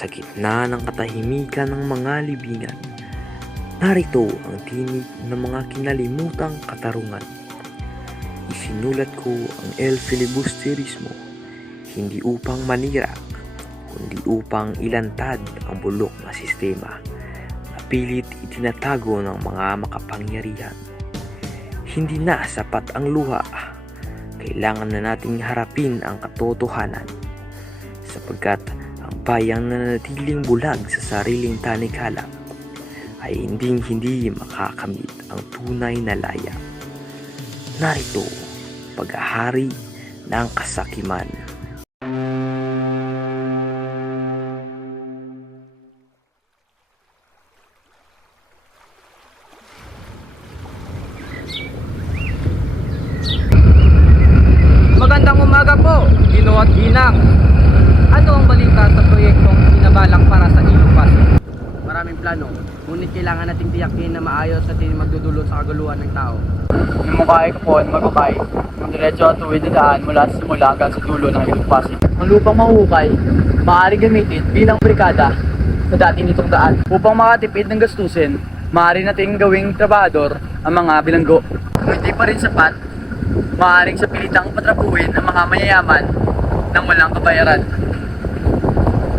Sa gitna ng katahimikan ng mga libingan, narito ang tinig ng mga kinalimutang katarungan. Isinulat ko ang El Filibusterismo, hindi upang manira, kundi upang ilantad ang bulok na sistema na pilit itinatago ng mga makapangyarihan. Hindi na sapat ang luha, kailangan na nating harapin ang katotohanan, sapagkat ang bayang nanatiling bulag sa sariling tanikala ay hindi makakamit ang tunay na laya. Narito, paghahari ng kasakiman. Magandang umaga po, Gino at Ginang. Ano ang balita sa proyektong binabalak para sa Ilog Pasig? Maraming plano, ngunit kailangan nating tiyakin na maayos at hindi magdudulot sa kaguluhan ng tao. Namukay ko po ang magukay, ang diretso at tuwid na daan mula sa simula hanggang sa dulo ng Ilog Pasig. Ang lupang mahukay, maaaring gamitin bilang barikada sa dating nitong daan. Upang makatipid ng gastusin, maaari nating gawing trabahador ang mga bilanggo. Kung hindi pa rin sapat, maaaring sa pilitang patrapuhin ang mga mayayaman nang walang kabayaran.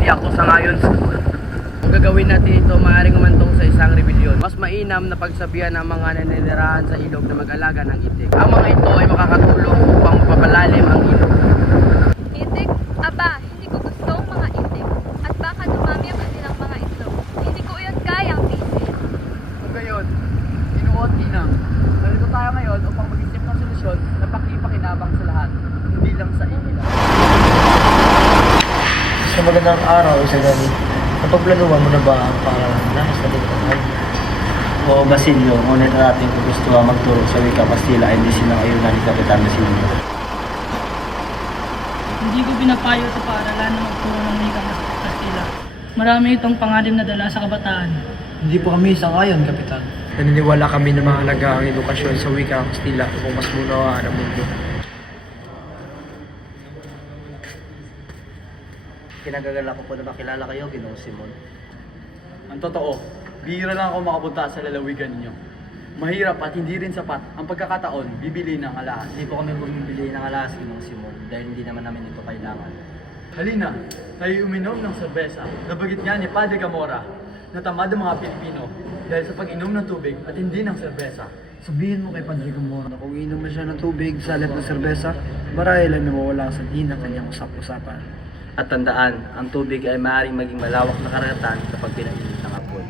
Hindi ako sangayon. Kung gagawin natin ito, maaaring umantong sa isang rebelyon. Mas mainam na pagsabihan ng mga naninirahan sa ilog na mag-alaga ng itik. Ang mga ito ay makakatulong upang mapapalalim ang ilog. Itik? Aba, hindi ko gusto ang mga itik. At baka dumami ang kanilang mga itlog. Hindi ko iyon kayang pisil. Kung gayon, inuot inang, nalito tayo ngayon upang mag-isip ng solusyon na pakipakinabang sa lahat, hindi lang sa ilan. Sa magandang araw, Isagani. Napagplanuhan mo na ba ang panganais na dito? Oo, Basilio, ngunit natin kung gusto magturo sa wika Kastila ay hindi sinang-ayunan ni Kapitan Basilio. Hindi ko pinapayo sa paaralan na magturo ng wikang Kastila. Marami itong pangalim na dala sa kabataan. Hindi po kami sang-ayon, Kapitan. Naniniwala kami na mahalaga ang edukasyon sa wika Kastila upang mas munawaan ang mundo. Kinagagala ko po na makilala kayo, Ginoong Simon. Ang totoo, bihira lang ako makapunta sa lalawigan ninyo. Mahirap at hindi rin sapat ang pagkakataon bibili ng alahas. Hindi po kami bumibili ng alas, Ginoong Simon, dahil hindi naman namin ito kailangan. Halina, tayo uminom ng serbesa. Nabagit nga ni Padre Gamora na tamad ang mga Pilipino dahil sa pag-inom ng tubig at hindi ng serbesa. Sabihin mo kay Padre Gamora na kung inom siya ng tubig sa halip ng serbesa, marahil ay nawawala sa din ang kanyang usap-usapan. At tandaan, ang tubig ay maaaring maging malawak na karagatan kapag pinainit ng apoy.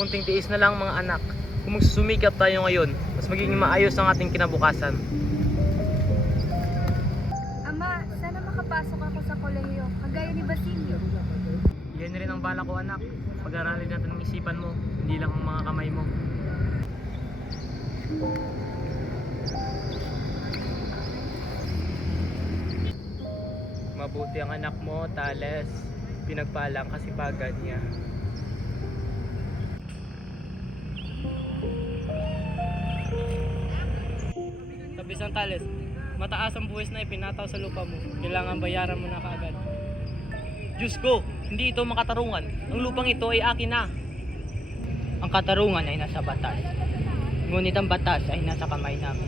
Kunting tiis na lang mga anak. Kung magsusumikap tayo ngayon, mas magiging maayos ang ating kinabukasan. Ama, sana makapasok ako sa kolehiyo, kagaya ni Basilio. Yan rin ang bala ko anak. Pag-aralin natin ang isipan mo, hindi lang ang mga kamay mo. Mabuti ang anak mo, Tales. Pinagpalang kasipagan niya. Kabisang Tales, mataas ang buwis na ipinataw sa lupa mo. Kailangan bayaran mo na kaagad. Diyos ko, hindi ito makatarungan. Ang lupang ito ay akin na. Ang katarungan ay nasa batas. Ngunit ang batas ay nasa kamay namin.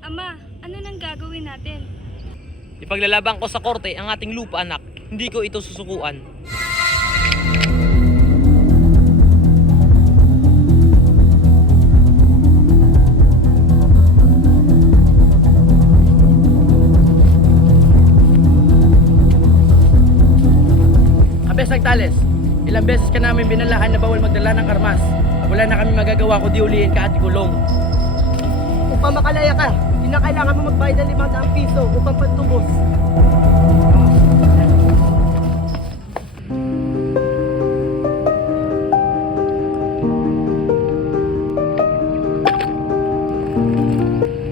Ama, ano nang gagawin natin? Ipaglalaban ko sa korte ang ating lupa anak. Hindi ko ito susukuan. Kabesang Tales, ilang beses ka namin binalaan na bawal magdala ng armas. Wala na kami magagawa kundi ulihin ka at ikulong. Upang makalaya ka, hindi na kailangan mo magbayad ng 500 piso upang pantubos.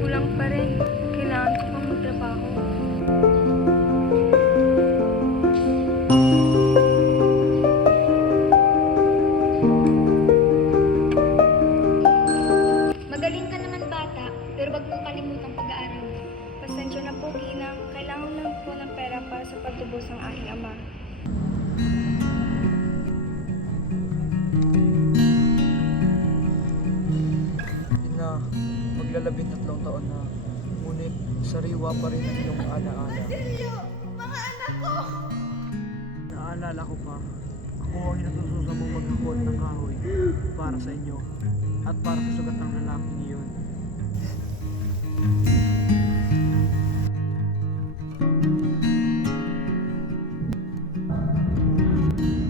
Kulang pa rin. Kailangan ko pang magtrabaho. po, Ginang. Kailangan lang po ng pera para sa pagtubos ng aking ama. Ina, maglalabing-tatlong taon na. Ngunit sariwa pa rin ang iyong alaala. Mga anak ko! Naalala ko pa, ako ang inutusan mong maghakot ng kahoy para sa inyo at para sa sugat ng lalaking iyon.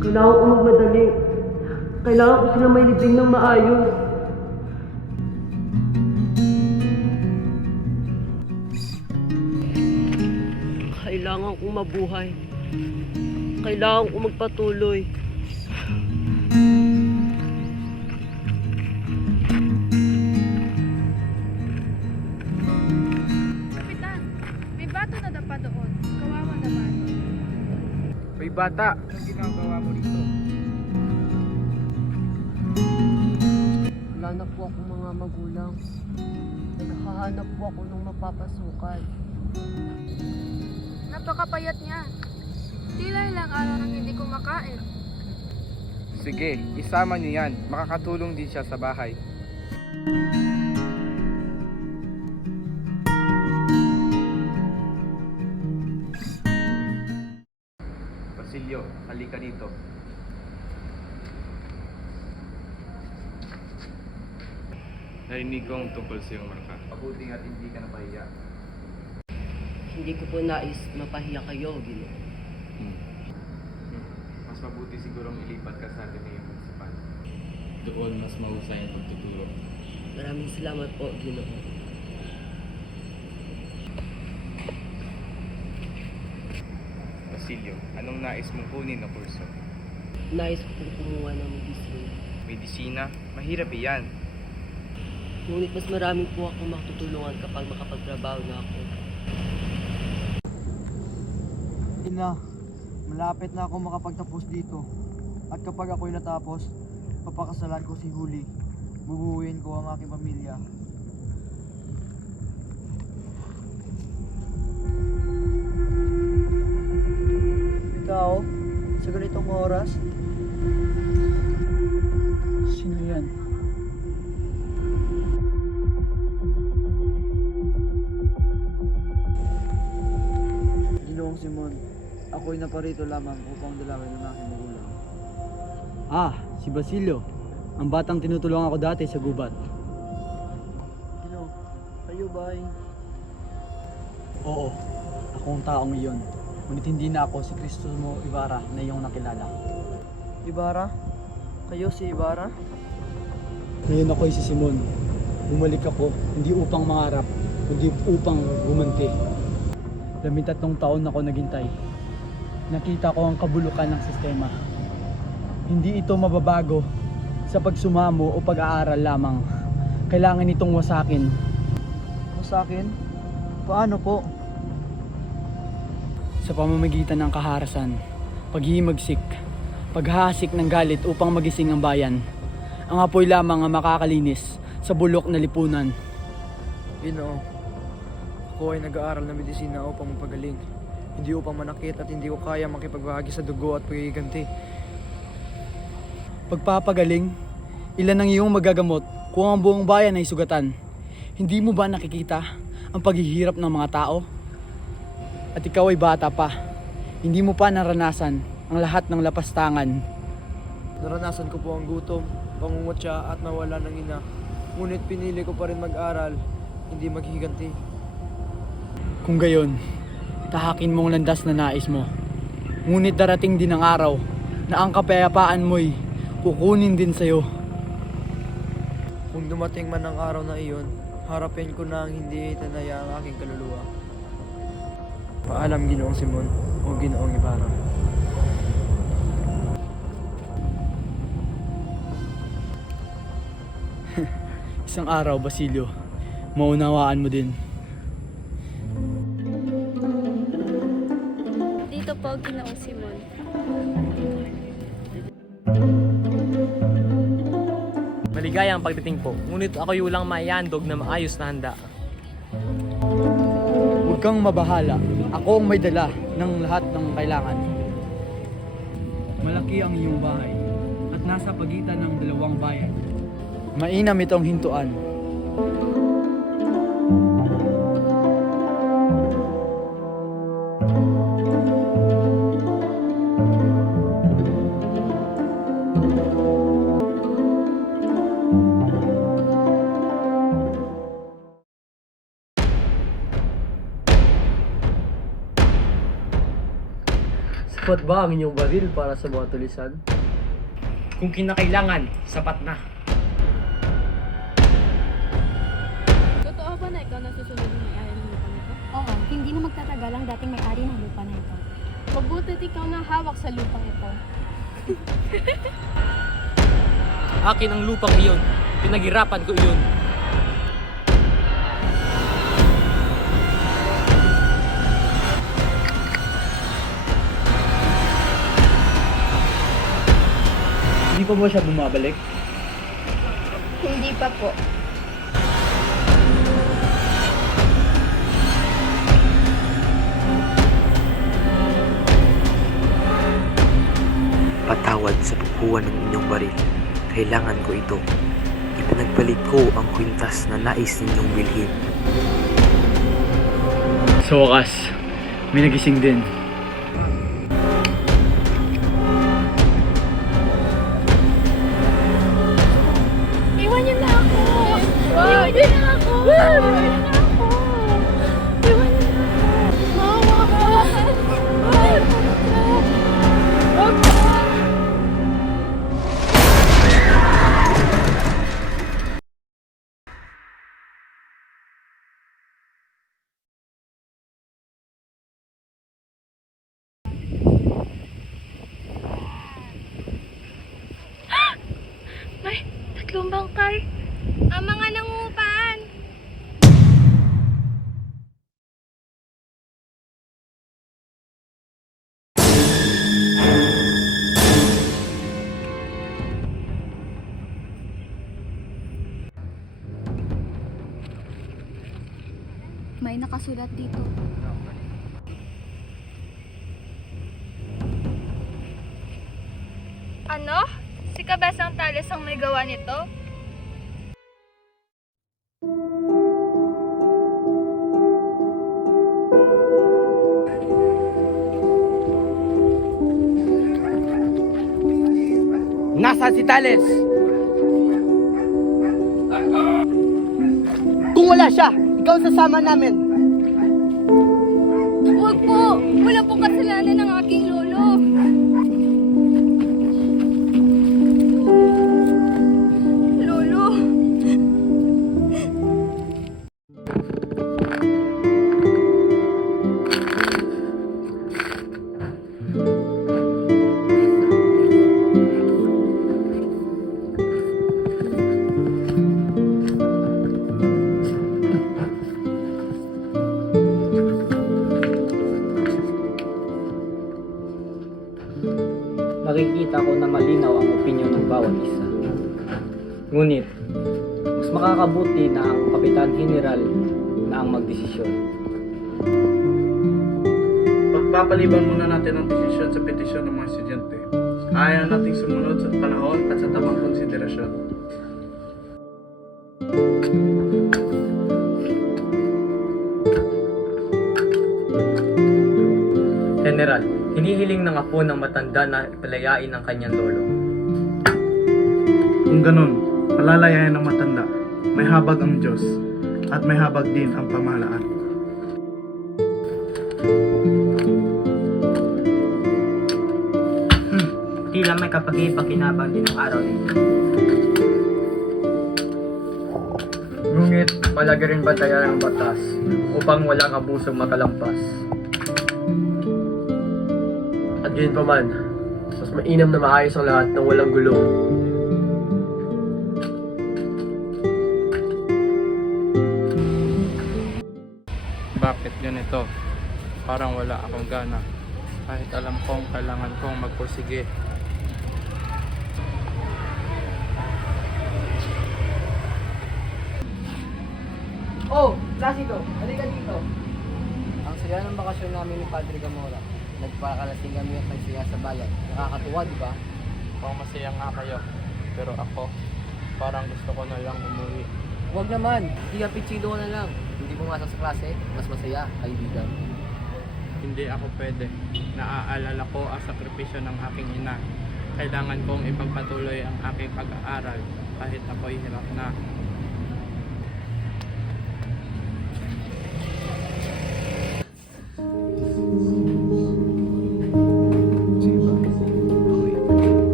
Kailangan ko magmadali. Kailangan ko sila may libing ng maayos. Kailangan kong mabuhay. Kailangan kong magpatuloy. Kapitan, may bato na dapa doon. Kawawa naman. May bata, anong ginagawa mo dito? Wala na po akong mga magulang. Naghahanap po ako ng mapapasukan. Napakapayat niya. Tila ilang araw nang hindi kumakain. Sige, isama niyo yan. Makakatulong din siya sa bahay. Basilio, halika dito. Narinig ko ang tungkol sa iyong marka. Mabuti at hindi ka napahiya. Hindi ko po nais mapahiya kayo, Ginoo. Mas mabuti sigurong ilipat ka sa atin ng munisipal. Doon mas mahusay ang pagtuturo. Maraming salamat po, Ginoo. Basilio, anong nais mong kunin na kurso? Nais ko pong kumuha ng medicine. Medisina? Mahirap iyan. Ngunit mas marami po akong matutulungan kapag makapagtrabaho na ako. Ina, malapit na ako makapagtapos dito. At kapag ako'y natapos, papakasalan ko si Huli. Bubuuin ko ang aking pamilya. Ikaw, sa ganitong oras? Sino yan? Ginoong Simon, ako'y naparito lamang upang dalawin ang aking magulang. Ah, si Basilio. Ang batang tinutulungan ako dati sa gubat. Ginoo, kayo ba ay... Oo, ako ang taong iyon. Ngunit hindi na ako si Cristomo Ibarra na iyong nakilala. Ibarra? Kayo si Ibarra? Ngayon ako'y si Simon. Bumalik ako, hindi upang mangarap, kundi upang gumanti. 13 taon ako naghintay. Nakita ko ang kabulukan ng sistema. Hindi ito mababago sa pagsumamo o pag-aaral lamang. Kailangan itong wasakin. Sa akin? Paano po? Sa pamamagitan ng kaharasan, paghihimagsik, paghahasik ng galit upang magising ang bayan. Ang apoy lamang ang makakalinis sa bulok na lipunan. Ginoo, ako ay nag-aaral ng medisina upang magpagaling. Hindi upang manakit at hindi ko kaya makipagbahagi sa dugo at pagiganti. Pagpapagaling, ilan ang iyong magagamot kung ang buong bayan ay sugatan? Hindi mo ba nakikita ang paghihirap ng mga tao? At ikaw ay bata pa, hindi mo pa naranasan ang lahat ng lapastangan. Naranasan ko po ang gutom, pangungutya at nawala ng ina. Ngunit pinili ko pa rin mag-aral, hindi maghiganti. Kung gayon, tahakin mong landas na nais mo. Ngunit darating din ang araw na ang kapayapaan mo'y kukunin din sa'yo. Kung dumating man ang araw na iyon, harapin ko na ang hindi itanaya ang aking kaluluwa. Paalam, Ginoong Simon o Ginoong Ibarra. Isang araw, Basilio, maunawaan mo din. Dito po, Ginoong Simon. Maligayang pagdating po, ngunit ako'y walang maiandog na maayos na handa. Huwag Huwag kang mabahala. Ako ang may dala ng lahat ng kailangan. Malaki ang iyong bahay at nasa pagitan ng dalawang bayan. Mainam itong hintuan. Sapat ba ang inyong baril para sa mga tulisan? Kung kinakailangan, sapat na. Totoo ba na ikaw na susunod ng may-ari ng lupa nito? Oo, hindi na magtatagal ang dating may-ari ng lupa na ito. Mabutit ikaw na hawak sa lupang ito. Akin ang lupang iyon. Pinaghirapan ko iyon. Hindi pa ba siya bumabalik? Hindi pa po. Patawad sa pagkuha ng inyong baril. Kailangan ko ito. Ipinagbalik ko ang kwintas na nais ninyong bilhin. Sa wakas, may nagising din. Iwan niyo na ako! Iwan niyo na ako! Iwan niyo na ako! Iwan niyo na ako! Mama ka! May tatlong bangkay. Ang mga nangungupahan. May nakasulat dito. Ano? Si Kabesang Tales ang may gawa nito? Nasaan si Tales? Kung wala siya, ikaw sasama namin. Huwag po! Wala pong kasalanan ng aking lolo. Lolo! Nakikita ko na malinaw ang opinyon ng bawat isa. Ngunit, mas makakabuti na ang Kapitan General na ang magdesisyon. Pagpapaliban muna natin ang desisyon sa petisyon ng mga estudyante. Ayaw nating sumunod sa panahon at sa tamang konsiderasyon. General, hinihiling ng apo ng matanda na palayain ang kanyang lolo. Kung ganun, palalayain ng matanda. May habag ang Diyos at may habag din ang pamahalaan. Tila may kapag-ipakinabang din ang araw nito. Ngunit, palagi rin bantayan ang batas upang walang abusong makalampas. At yun pa man, mas mainam na maayos ang lahat ng walang gulo. Bakit ganito? Parang wala akong gana. Kahit alam kong kailangan kong magpursige. Oh, Placido, halika dito. okasyon namin ni Padre Gamora. Nagpakalasing kami at nagsaya sa bayan. Nakakatuwa, di ba? Mukhang masaya nga kayo. Pero ako, parang gusto ko na lang umuwi. Huwag naman, hindi ka pichido na lang. Hindi pumasok sa klase, mas masaya, kaibigan. Hindi ako pwede. Naaalala ko ang sakripisyo ng aking ina. Kailangan kong ipagpatuloy ang aking pag-aaral kahit ako'y hirap na.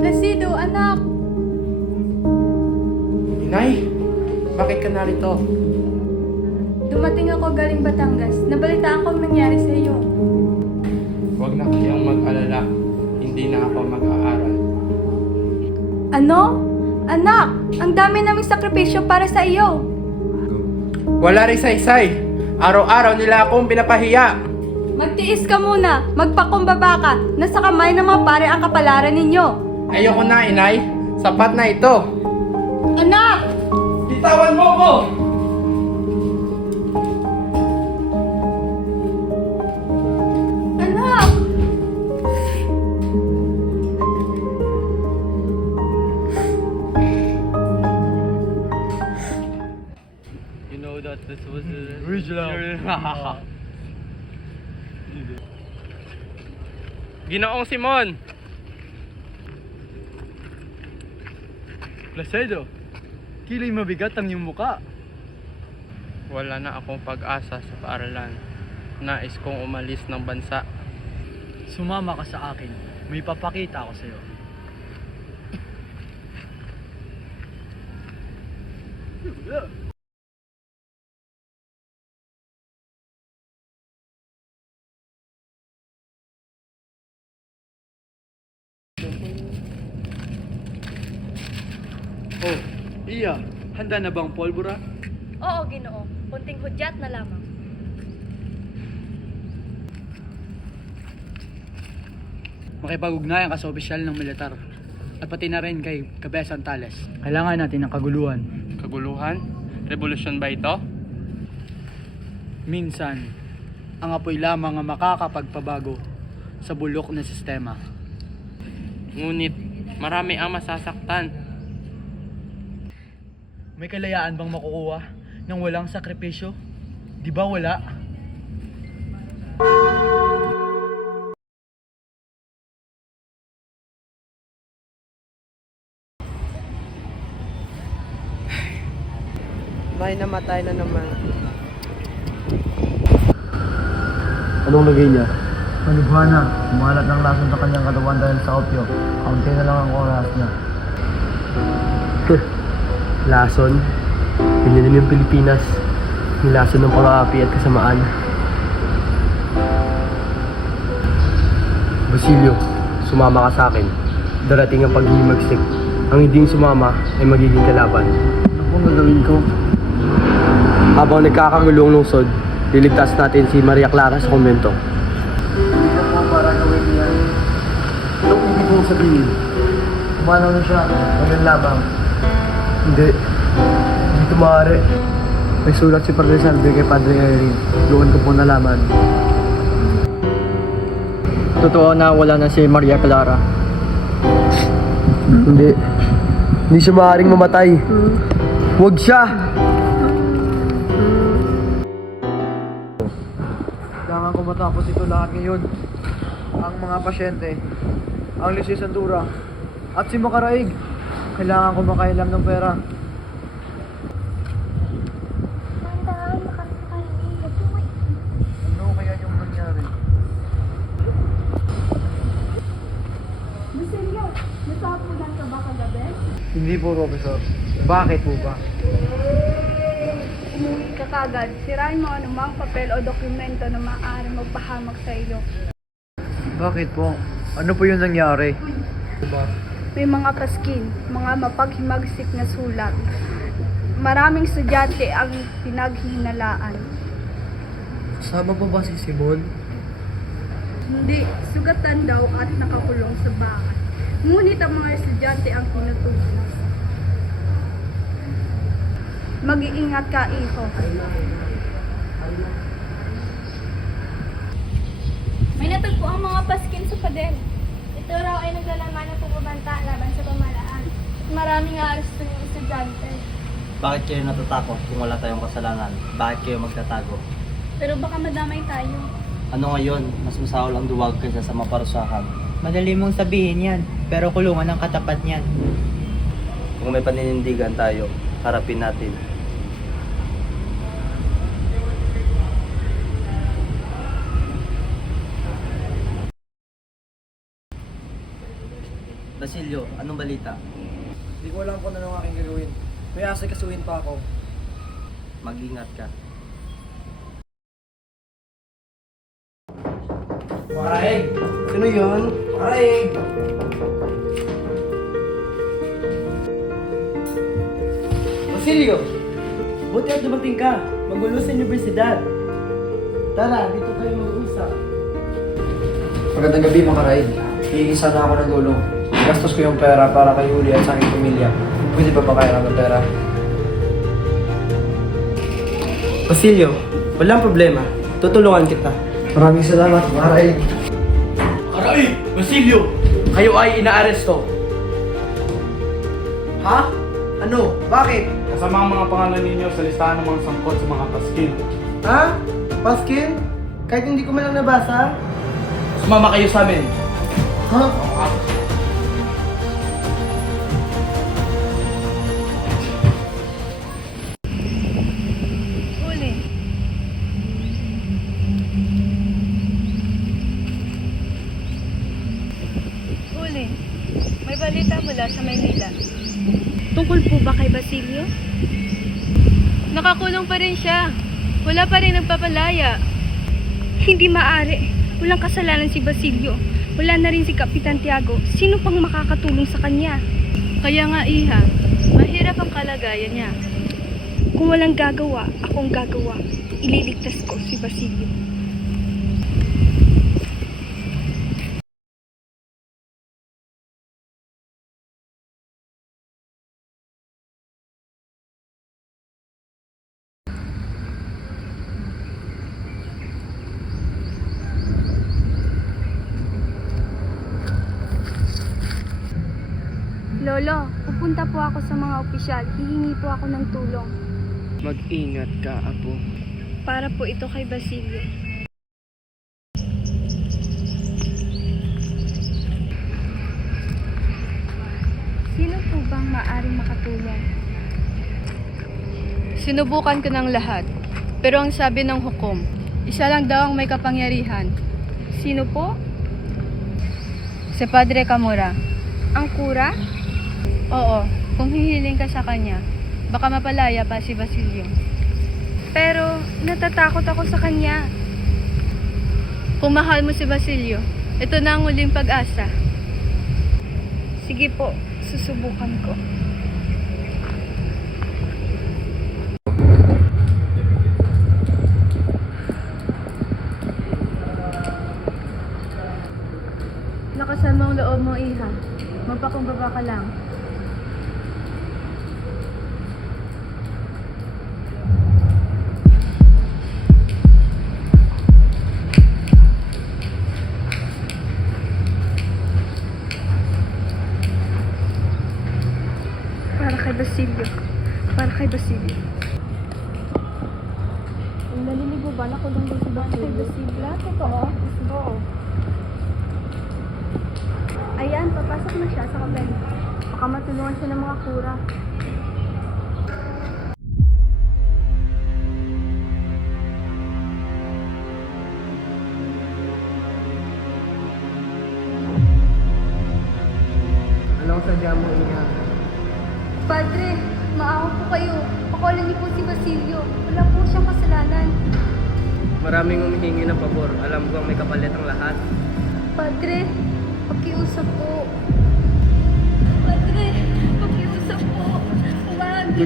Placido, anak! Inay, bakit ka narito? Dumating ako galing Batangas. Nabalitaan ko ang nangyari sa iyo. Huwag na kayong mag-alala. Hindi na ako mag-aaral. Ano? Anak! Ang dami naming sakripisyo para sa iyo. Wala rin saysay. Araw-araw nila akong pinapahiya. Magtiis ka muna. Magpakumbaba ka. Nasa kamay ng mga pare ang kapalaran ninyo. Ayoko na, inay. Sapat na ito. Anak! Bitawan mo ko! Anak! You know that this was Ginoong Simon! Placido, kilay mabigat ang iyong muka. Wala na akong pag-asa sa paaralan. Nais kong umalis ng bansa. Sumama ka sa akin. May papakita ako sa iyo. Oh, Iya, handa na bang polbura? Oo, Ginoo. Kunting hudyat na lamang. Makipag-ugnayan ka sa opisyal ng militar. At pati na rin kay Kabesan Tales. Kailangan natin ng kaguluhan. Kaguluhan? Revolusyon ba ito? Minsan, ang apoy lamang ang makakapagpabago sa bulok na sistema. Ngunit, marami ang masasaktan. May kalayaan bang makukuha nang walang sakripisyo? Di ba wala? May namatay na naman. Anong lagay niya? Panibana, umalat ng lason sa kanyang katawan dahil sa opyo. Kaunti na lang ang oras niya. Lason. Pinilim yung Pilipinas. Nilason ng pang-aapi at kasamaan. Basilio, sumama ka sa akin. Darating ang paghihimagsik. Ang hindi sumama ay magiging kalaban. Ano pong gagawin ko? Habang nagkakagulong lungsod, liligtas natin si Maria Clara sa kumbento. Hindi ko po para gawin yan. Anong ibig mong sabihin? Kumanaw na siya. Ngayon lamang. Hindi. Hindi ito maaari. May sulat si Padre Salve kay Padre Irene. Doon ko po nalaman. Totoo na wala na si Maria Clara. Hindi. Hindi siya maaaring mamatay. Huwag siya! Kailangan ko matapos ito lahat ngayon. Ang mga pasyente, ang lisensandura, at si Makaraig. Kailangan ko makailam ng pera. Ano kaya yung nangyari? Basilio, nasapulan ka ba kagabi? Hindi po, Professor. Bakit po ba? Kakagad, sirain mo anumang papel o dokumento na maaaring magpahamak sa iyo. Bakit po? Ano po yung nangyari? May mga paskin, mga mapaghimagsik na sulat. Maraming estudyante ang pinaghinalaan. Kasama po ba si Simon? Hindi, sugatan daw at nakakulong sa bahay. Ngunit ang mga estudyante ang tinutugis. Mag-iingat ka, iho. May natagpo ang mga paskin sa pader. Ito raw ay naglalaman ng pumabanta laban sa pamahalaan. Maraming aaresto ng estudyante. Bakit kayo natatakot kung wala tayong kasalanan? Bakit kayo magtatago? Pero baka madamay tayo. Ano ngayon? Mas masahol ang duwag kaysa sa maparusahan. Madali mong sabihin yan, pero kulungan ang katapat niyan. Kung may paninindigan tayo, harapin natin. Basilio, anong balita? Hindi ko alam kung ano ang aking gagawin. May asa kasuhin pa ako. Mag-ingat ka. Maraig! Sino yun? Maraig! Basilio! Buti at dumating ka. Magulo sa universidad. Tara, dito tayo mag-usap. Magandang gabi mga karaig. Hihingi sana ako ng tulong. Gastos ko yung pera para kay Uli at sa aking pamilya. Pwede ba kaya ng pera? Basilio, walang problema. Tutulungan kita. Maraming salamat, Maraig. Aray! Basilio! Kayo ay inaaresto. Ha? Ano? Bakit? Kasama ang mga pangalan ninyo sa listahan ng mga sangkot sa mga paskin. Ha? Paskin? Kahit hindi ko man lang nabasa? Sumama kayo sa amin. Ha? Uli. Uli. May balita mula sa Maynila. Tungkol po ba kay Basilio? Nakakulong pa rin siya. Wala pa rin nagpapalaya. Hindi maaari. Walang kasalanan si Basilio. Wala na rin si Kapitan Tiago. Sino pang makakatulong sa kanya? Kaya nga, Iha, mahirap ang kalagayan niya. Kung walang gagawa, akong gagawa. Ililigtas ko si Basilio. Lolo, pupunta po ako sa mga opisyal. Hihingi po ako ng tulong. Mag-ingat ka, Apo. Para po ito kay Basilio. Sino po bang maaring makatulong? Sinubukan ko ng lahat. Pero ang sabi ng hukom, isa lang daw ang may kapangyarihan. Sino po? Si Padre Camora. Ang kura? Oo, kung hihiling ka sa kanya, baka mapalaya pa si Basilio. Pero natatakot ako sa kanya. Kung mahal mo si Basilio, ito na ang huling pag-asa. Sige po, susubukan ko. Lakasan mo ang loob mo, Iha. Magpakumbaba ka lang. Para kay Basilio. Para kay Basilio. Ang naliligo ba? Nakulong din si Basilio. Totoo? Oo. Ayan, papasok na siya sa kabel. Baka matulungan siya ng mga kura. Anong sadya mo, Iha? Padre, maawa po kayo. Pakulan niyo po si Basilio. Wala po siyang kasalanan. Maraming humihingi ng pabor. Alam ko ang may kapalit ang lahat. Padre, pakiusap po. Padre, pakiusap po. Huwag.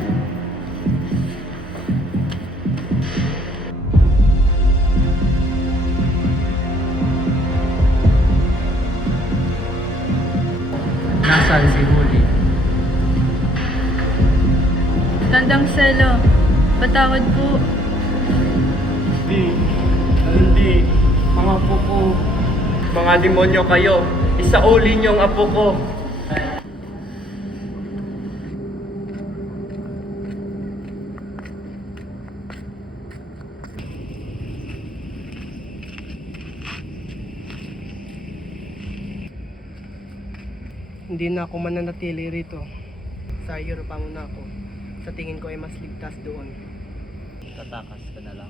Nasaan si Huli? Tandang Marcelo, patawad po. Hindi. Mga apo ko. Mga demonyo kayo. Isauli niyo ang apo ko. Hindi na ako mananatili rito. Sa Europa muna ako. Sa tingin ko ay mas ligtas doon. Tatakas ka na lang.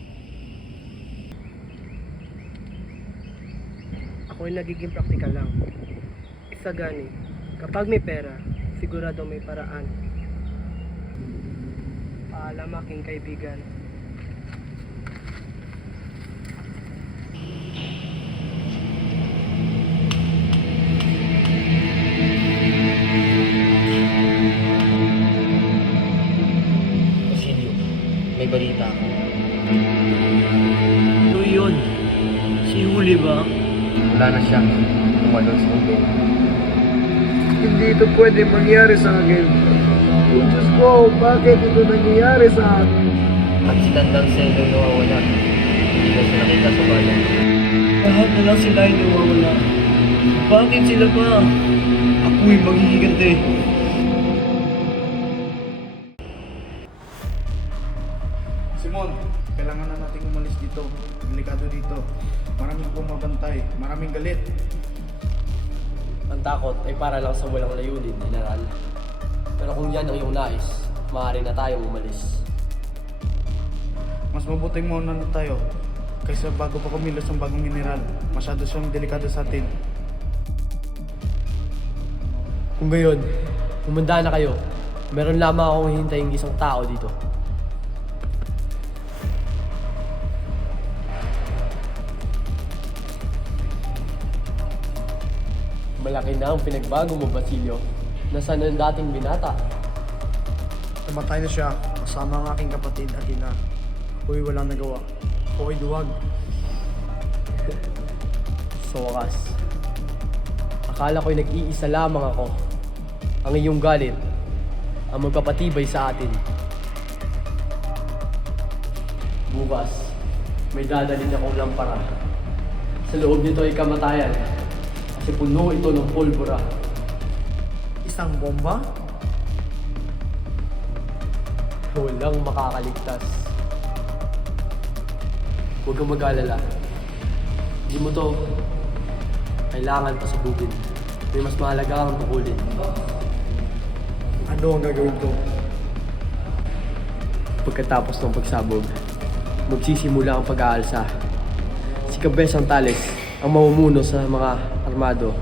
Ako ay nagiging praktikal lang. Isa gani, kapag may pera, sigurado may paraan. Paalam aking kaibigan. Basilio, may balita ako. Ano yun? Si Huli ba? Wala na siya. Tumalon sa ulo. Hindi ito pwede mangyari sa akin. Oh, Diyos ko, bakit ito nangyayari sa akin? At si Tandang Selo nawawala. Hindi na siya nakita sa bayan. Lahat na lang sila ay nawawala. Bakit sila pa? Ako'y magigigante. Simon, kailangan na nating umalis dito. Delikado dito. Maraming bumabantay, maraming galit. Ang takot ay para lang sa walang layunin, General. Pero kung yan ang iyong nais, maaari na tayong umalis. Mas mabuting muna na tayo kaysa bago pa kumilos ang bagong mineral. Masyado siyang delikado sa atin. Kung gayon, humanda na kayo. Meron lamang akong hihintaying isang tao dito. Malaki na ang pinagbago mo, Basilio. Nasaan ang dating binata? Namatay na siya kasama ang aking kapatid at ina. Ako'y walang nagawa. Ako'y duwag. Sa wakas, akala ko'y nag-iisa lamang ako. Ang iyong galit ang magpapatibay sa atin. Bukas, may dadalhin akong lampara. Sa loob nito ay kamatayan. Kasi puno ito ng pulbura. Isang bomba? Walang makakaligtas. Huwag kang mag-alala. Hindi mo to kailangan pasabugin. May mas mahalaga kang tukulin. Ano ang gagawin ko? Pagkatapos ng pagsabog, magsisimula ang pag-aalsa. Si Cabezang Tales ang mamumuno sa mga armado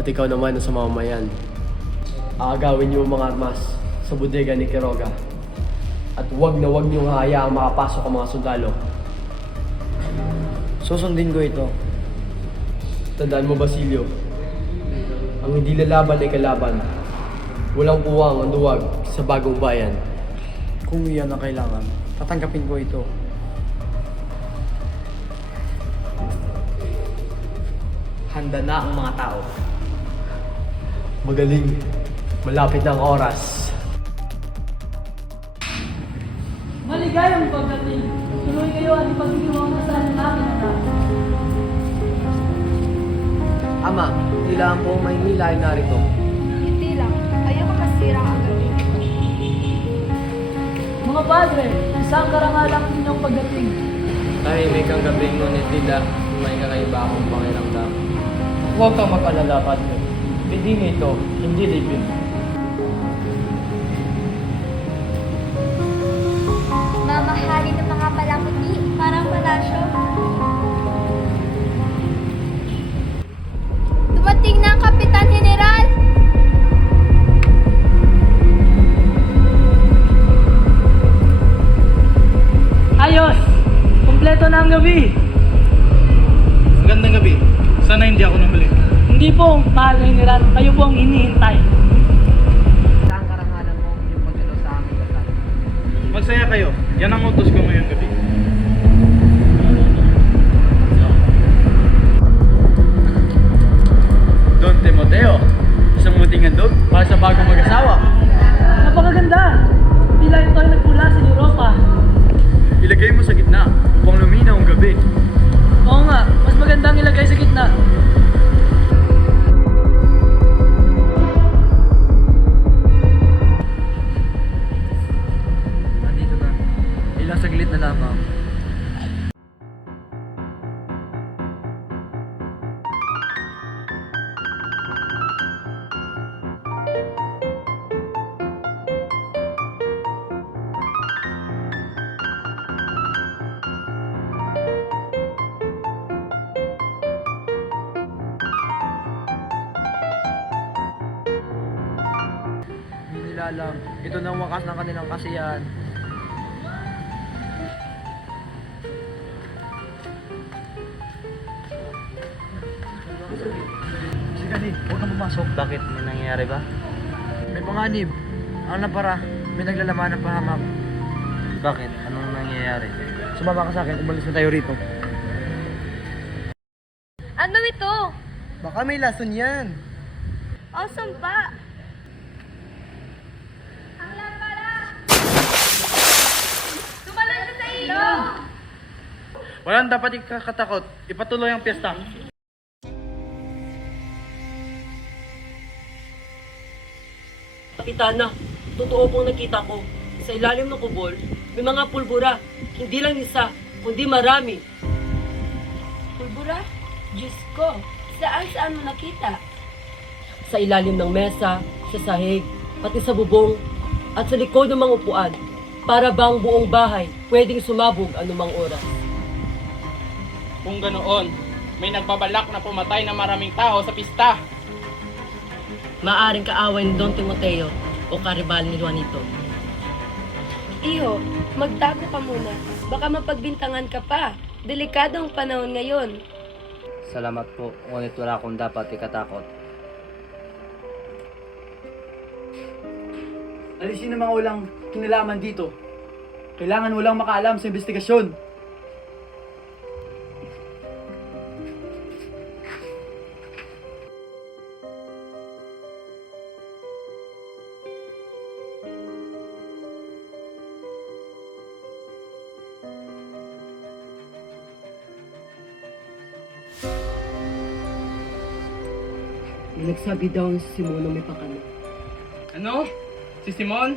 at ikaw naman ang sa mamamayan. Aagawin niyo ang mga armas sa bodega ni Quiroga at huwag niyo hahayaang makapasok ang mga sundalo. Susundin ko ito. Tandaan mo, Basilio, ang hindi lalaban ay kalaban. Walang puwang ang duwag sa bagong bayan. Kung iyan ang kailangan, tatanggapin ko ito. Handa na ang mga tao. Magaling. Malapit na ang oras. Maligayang pagdating. Tuloy kayo at ipagdiwang na saan namin na. Ama, kailangan po may nila ay narito. Hindi lang. Ayoko masira ang gabi. Mga padre, isang karangalang inyong pagdating. Tahimik ang gabi, ngunit tila may kakaiba akong pakiramdam. Huwag kang mag-alala, Padre. Hindi nito, hindi David. Mamahalin ng mga palamuti, parang palasyo. Dumating na ang Kapitan General! Ayos! Kompleto na ang gabi. Magandang gabi. Sana hindi ako nahuli. Hindi po, mahal na General. Kayo po ang hinihintay. Saan karangalan mo yung pagdalo sa aming kasal? Magsaya kayo. Yan ang utos ko ngayong gabi. Don Timoteo, isang muting handog para sa bagong mag-asawa. Napakaganda! Hindi tila ito ay nagmula sa Europa. Ilagay mo sa gitna upang luminaw ang gabi. Oo nga, mas magandang ilagay sa gitna. Nandito na. Ilang saglit na lamang. Hindi nila alam. Ito na ang wakas ng kanilang kasiyahan. Sige, Kani, huwag kang pumasok. Bakit? May nangyayari ba? May panganib. Ang napara, may naglalaman ng pahamak. Bakit? Anong nangyayari? Sumama ka sa akin, umalis na tayo rito. Ano ito? Baka may lason yan. Awesome pa! Ang lampara! Tumalon siya sa ilog! Walang dapat ikakatakot. Ipatuloy ang piyesta. Kapitana, totoo pong nakita ko. Sa ilalim ng kubol, may mga pulbura. Hindi lang isa, kundi marami. Pulbura? Diyos ko, saan mo nakita? Sa ilalim ng mesa, sa sahig, pati sa bubong, at sa likod ng mga upuan. Para bang buong bahay pwedeng sumabog anumang oras. Kung ganoon, may nagbabalak na pumatay ng maraming tao sa pista. Maaring kaaway ni Don Timoteo o karibal ni Juanito. Iho, magtago ka muna. Baka mapagbintangan ka pa. Delikado ang panahon ngayon. Salamat po, ngunit wala akong dapat ikatakot. Alisin ang mga walang kinalaman dito. Kailangan walang makaalam sa investigasyon. Nagsabi daw si Simon na may pakano. Ano? Si Simon?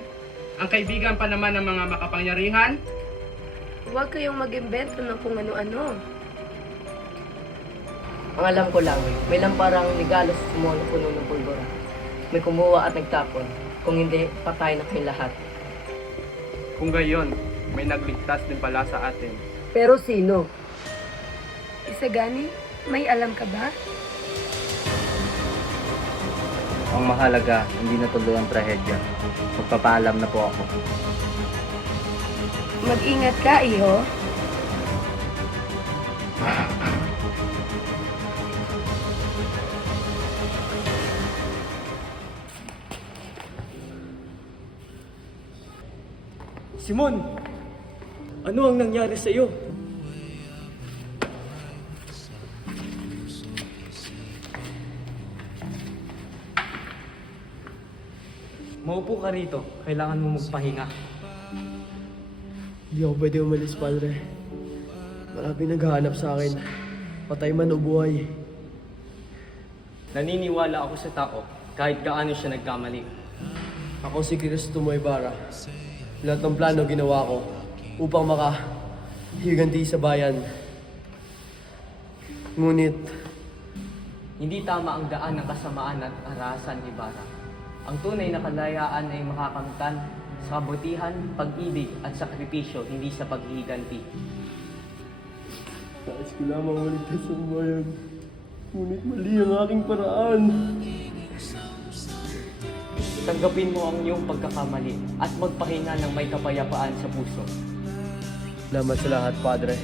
Ang kaibigan pa naman ng mga makapangyarihan? Huwag kayong mag-imbento ng kung ano-ano. Ang alam ko lang, may lamparang regalo sa Simon na puno ng pulbura. May kumuha at nagtapon. Kung hindi, patay na kayo lahat. Kung gayon, may nagligtas din pala sa atin. Pero sino? Isagani, may alam ka ba? Ang mahalaga, hindi natuloy ang trahedya. Magpapaalam na po ako. Mag-ingat ka, iho. Simon! Ano ang nangyari sa iyo? Maupo ka rito. Kailangan mo magpahinga. Hindi ako pwede umalis, Padre. Maraming naghahanap sa akin. Patay man o buhay. Naniniwala ako sa tao kahit gaano siya nagkamali. Ako si Cristo Ibarra. Lahat ng plano ginawa ko upang makahiganti sa bayan. Ngunit, Hindi tama ang daan ng kasamaan at arasan, Ibarra. Ang tunay na kalayaan ay makakamtan sa kabutihan, pag-ibig at sakripisyo, hindi sa paghihiganti. nais ko lamang maligtas ang bayan. Ngunit mali ang aking paraan. Tanggapin mo ang iyong pagkakamali at magpahinga ng may kapayapaan sa puso. Salamat sa lahat, Padre.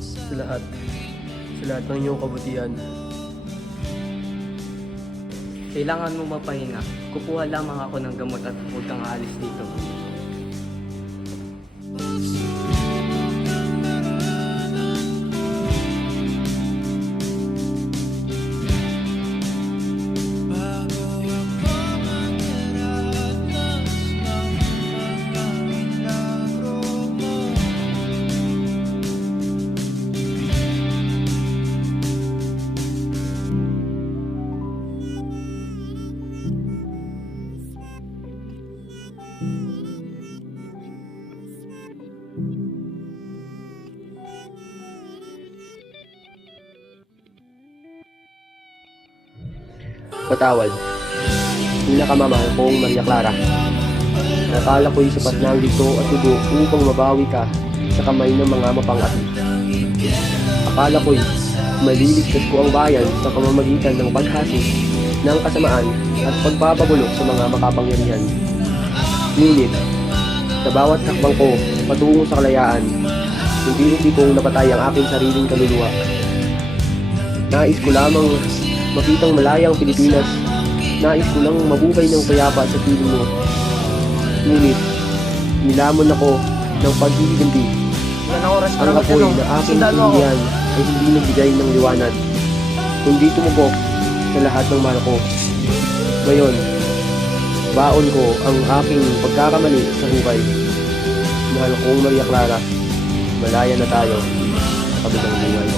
Sa lahat. Sa lahat ng iyong kabutihan. Kailangan mo mapahinga. Kukuha lamang ako ng gamot at huwag kang aalis dito. Patawad. Pinakamamahal kong Maria Clara. Nakala ko'y sapat na ang dito at dugo upang mabawi ka sa kamay ng mga mapangati. Akala ko'y maliligtas ko ang bayan sa pamamagitan ng paghasik ng kasamaan at pagpapabulok sa mga makapangyarihan. Ngunit, sa bawat hakbang ko patungo sa kalayaan, hindi kong napatay ang aking sariling kaluluwa. Nais ko lamang makitang malayang Pilipinas. Nais ko lang mabuhay ng payapa sa piling mo. Ngunit, nilamon ako ng paghihiganti. Ang apoy na aking iniyan ay hindi nagbigay ng liwanag, kundi tumubok sa lahat ng mahal ko. Ngayon, baon ko ang aking pagkakamali sa hukay. Mahal kong Maria Clara, malaya na tayo sa kabilang buhay.